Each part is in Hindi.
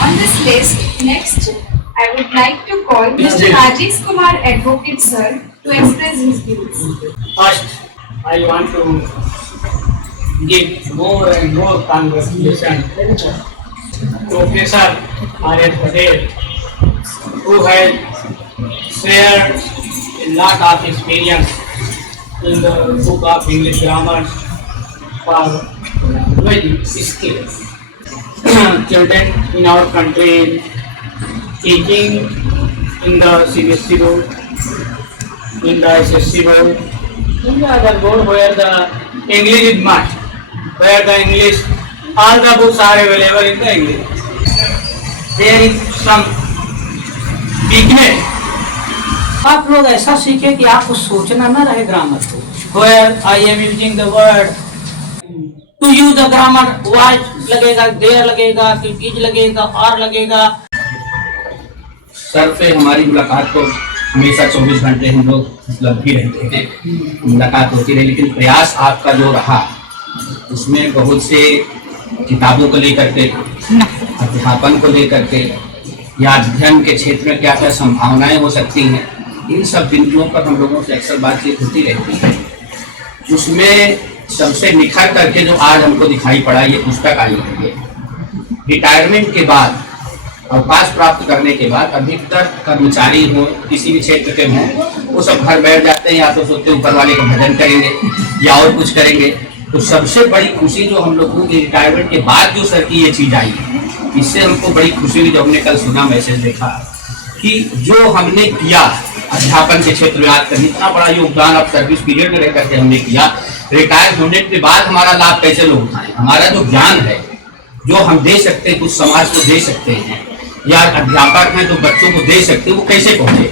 On this list, next, I would like to call Mr. Rajesh Kumar Advocate Sir to express his views. First, I want to give more and more congratulations to Professor R.S. Patel, who has shared a lot of experience in the book of English grammar for language skills. Children in our country teaching in the CBSE board, in the SSC board, in the other board where the English is much, where the English, all the books are available in the English. There is some weakness. आप लोग ऐसा सीखे कि आपको सोचना ना रहे ग्रामर को. Where I am using the word to use the grammar, was लगेगा, there लगेगा, is लगेगा, are लगेगा. सर से हमारी मुलाकात तो हमेशा 24 घंटे हम लोग उपलब्ध ही रहते थे, मुलाकात होती रही, लेकिन प्रयास आपका जो रहा उसमें बहुत से किताबों को लेकर के, अध्यापन को लेकर के या अध्ययन के क्षेत्र में क्या क्या संभावनाएं हो सकती हैं, इन सब बिंदुओं पर हम लोगों से अक्सर बातचीत होती रहती है. उसमें सबसे निखर करके जो आज हमको दिखाई पड़ा ये पुस्तक आई है. रिटायरमेंट के बाद, अवकाश प्राप्त करने के बाद अधिकतर कर्मचारी हो, किसी भी क्षेत्र के हों, वो सब घर बैठ जाते हैं, या तो सोचते ऊपर वाले का भजन करेंगे या और कुछ करेंगे. तो सबसे बड़ी खुशी जो हम लोगों की रिटायरमेंट के बाद जो सर की ये चीज़ आई, इससे हमको बड़ी खुशी हुई. जब हमने कल सुना, मैसेज देखा कि जो हमने किया अध्यापन के क्षेत्र में, आज तक इतना बड़ा योगदान अब सर्विस पीरियड में रह करके हमने किया, रिटायर होने के बाद हमारा लाभ कैसे लोग उठाएं. हमारा जो ज्ञान है जो हम दे सकते हैं, कुछ समाज को दे सकते हैं, या अध्यापक हैं तो बच्चों को दे सकते हैं, वो कैसे पहुंचे.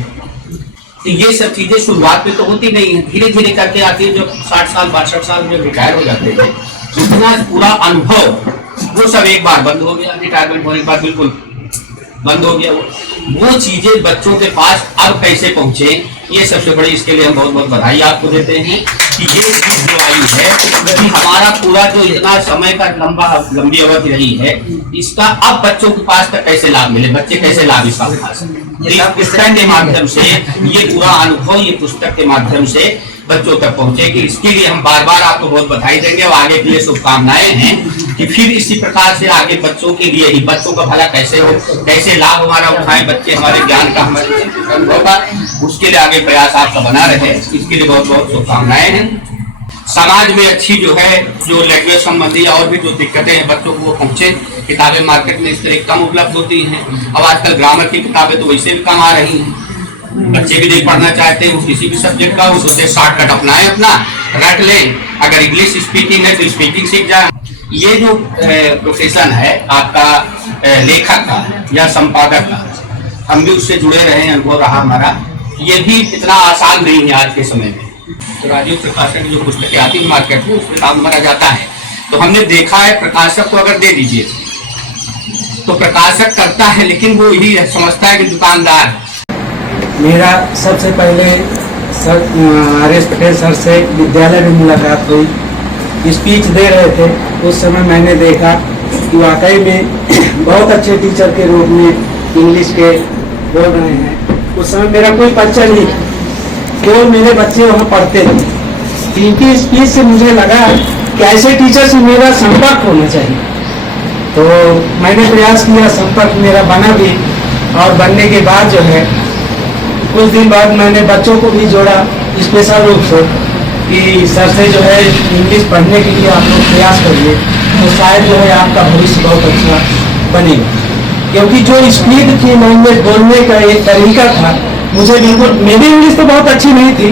तो ये सब चीजें शुरुआत में तो होती नहीं है, धीरे धीरे करके आती है. जब 60 साल 62 साल में रिटायर हो जाते हैं, इतना पूरा अनुभव वो सब एक बार बंद हो गया. रिटायरमेंट होने के बाद बिल्कुल बंद हो गया. वो चीजें बच्चों के पास अब कैसे पहुंचे, ये सबसे बड़ी, इसके लिए हम बहुत बहुत बधाई आपको देते हैं कि ये चीज जो आई है कि हमारा पूरा जो इतना समय का लंबी अवधि रही है, इसका अब बच्चों के पास तक कैसे लाभ मिले, बच्चे कैसे लाभ इसका उठा सकें. पुस्तक के माध्यम से ये पूरा अनुभव, ये पुस्तक के माध्यम से बच्चों तक पहुंचे, कि इसके लिए हम बार बार आपको बहुत बधाई देंगे और आगे के लिए शुभकामनाएं हैं कि फिर इसी प्रकार से आगे बच्चों के लिए ही, बच्चों का भला कैसे हो, कैसे लाभ हमारा उठाएं बच्चे, हमारे ज्ञान का, हमारे अनुभव का, उसके लिए आगे प्रयास आपका बना रहे, इसके लिए बहुत बहुत शुभकामनाएं हैं. समाज में अच्छी जो है, जो लैंग्वेज संबंधी और भी जो दिक्कतें हैं बच्चों को वो पहुंचे. किताबें मार्केट में इस तरह कम उपलब्ध होती हैं. अब आजकल ग्रामर की किताबें तो वैसे भी कम आ रही हैं. बच्चे भी नहीं पढ़ना चाहते हैं, वो किसी भी सब्जेक्ट का, वो सोचते शॉर्टकट अपनाएं, अपना रट लें. अगर इंग्लिश स्पीकिंग है तो स्पीकिंग सीख जाए. ये जो प्रोफेशन है आपका लेखक का या संपादक का, हम भी उससे जुड़े रहे हैं, अनुभव रहा हमारा. ये भी इतना आसान नहीं है आज के समय में. तो राजीव प्रकाशन की जो पुस्तकें आती है मार्केट में, उसमें काम भरा जाता है. तो हमने देखा है प्रकाशक को अगर दे दीजिए तो प्रकाशक करता है, लेकिन वो यही समझता है कि दुकानदार. मेरा सबसे पहले सर R.S. पटेल सर से विद्यालय में मुलाकात हुई. स्पीच दे रहे थे, उस समय मैंने देखा कि वाकई में बहुत अच्छे टीचर के रूप में इंग्लिश के बोल रहे हैं. उस समय मेरा कोई परिचय नहीं था, केवल मेरे बच्चे वहाँ पढ़ते थे. इनकी स्पीच से मुझे लगा कि ऐसे टीचर से मेरा संपर्क होना चाहिए. तो मैंने प्रयास किया, संपर्क मेरा बना भी, और बनने के बाद जो है कुछ दिन बाद मैंने बच्चों को भी जोड़ा स्पेशल रूप से कि सर से जो है इंग्लिश पढ़ने के लिए आप लोग प्रयास करिए, तो शायद जो है आपका भविष्य बहुत अच्छा बनेगा. क्योंकि जो स्पीड थी, लैंग्वेज बोलने का एक तरीका था, मुझे बिल्कुल, मेरी इंग्लिश तो बहुत अच्छी नहीं थी,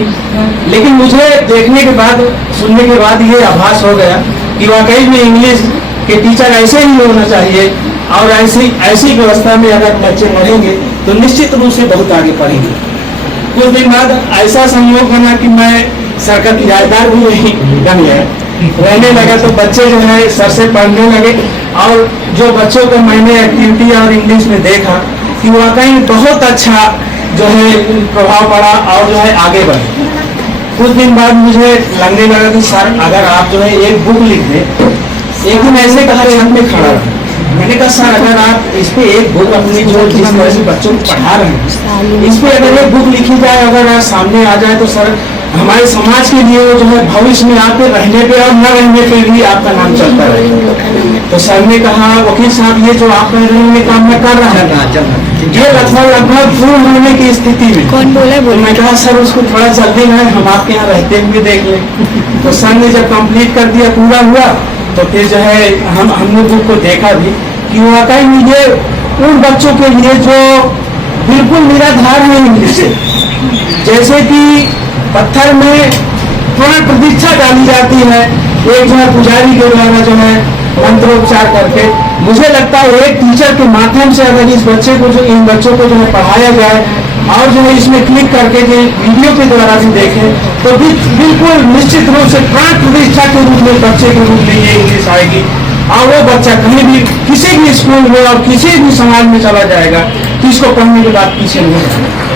लेकिन मुझे देखने के बाद, सुनने के बाद ये आभास हो गया कि वाकई में इंग्लिश के टीचर ऐसे ही होना चाहिए. और ऐसी व्यवस्था में अगर बच्चे पढ़ेंगे तो निश्चित रूप से बहुत आगे पढ़ेंगे. कुछ दिन बाद ऐसा संयोग बना कि मैं सर का किराएदार भी नहीं बन गया, रहने लगा. तो बच्चे जो है सर से पढ़ने लगे, और जो बच्चों को मैंने एक्टिविटी और इंग्लिश में देखा कि वाकई बहुत अच्छा जो है प्रभाव पड़ा, और जो है आगे बढ़े. कुछ दिन बाद मुझे लगने लगा कि सर अगर आप जो है एक बुक लिख दें, एक दिन ऐसे कहा छत में खड़ा रहा, मैंने कहा सर अगर आप इस पे एक बुक अपनी जो जिस तरह से बच्चों को पढ़ा रहे हैं इस पे अगर एक बुक लिखी जाए अगर आज सामने आ जाए तो सर हमारे समाज के लिए जो है भविष्य में आपके रहने पे और न रहने पे भी आपका नाम चलता रहेगा। तो सर ने कहा वकील साहब ये जो आप कह रहे हैं ये काम मैं कर रहा था ये लगभग पूर्ण होने की स्थिति में कौन बोला तो मैं कहा सर उसको थोड़ा जल्दी है हम आपके यहाँ रहते हुए देख लें। तो सर ने जब कंप्लीट कर दिया पूरा हुआ तो फिर जो है हमने बुक को देखा भी कि वाकई में ये उन बच्चों के लिए जो बिल्कुल निराधार है इंग्लिश से, जैसे कि पत्थर में थोड़ा प्रतीक्षा डाली जाती है एक जो है पुजारी के द्वारा जो है मंत्रोच्चार करके, मुझे लगता है एक टीचर के माध्यम से अगर इस बच्चे को जो इन बच्चों को जो है पढ़ाया जाए और जो है इसमें क्लिक करके जो वीडियो के द्वारा भी देखें तो बिल्कुल निश्चित रूप से प्राण प्रतिष्ठा के रूप में बच्चे के रूप में ये इंग्लिश आएगी और वो बच्चा कहीं भी किसी भी स्कूल में और किसी भी समाज में चला जाएगा तो इसको पढ़ने के बाद पीछे नहीं जाएगा।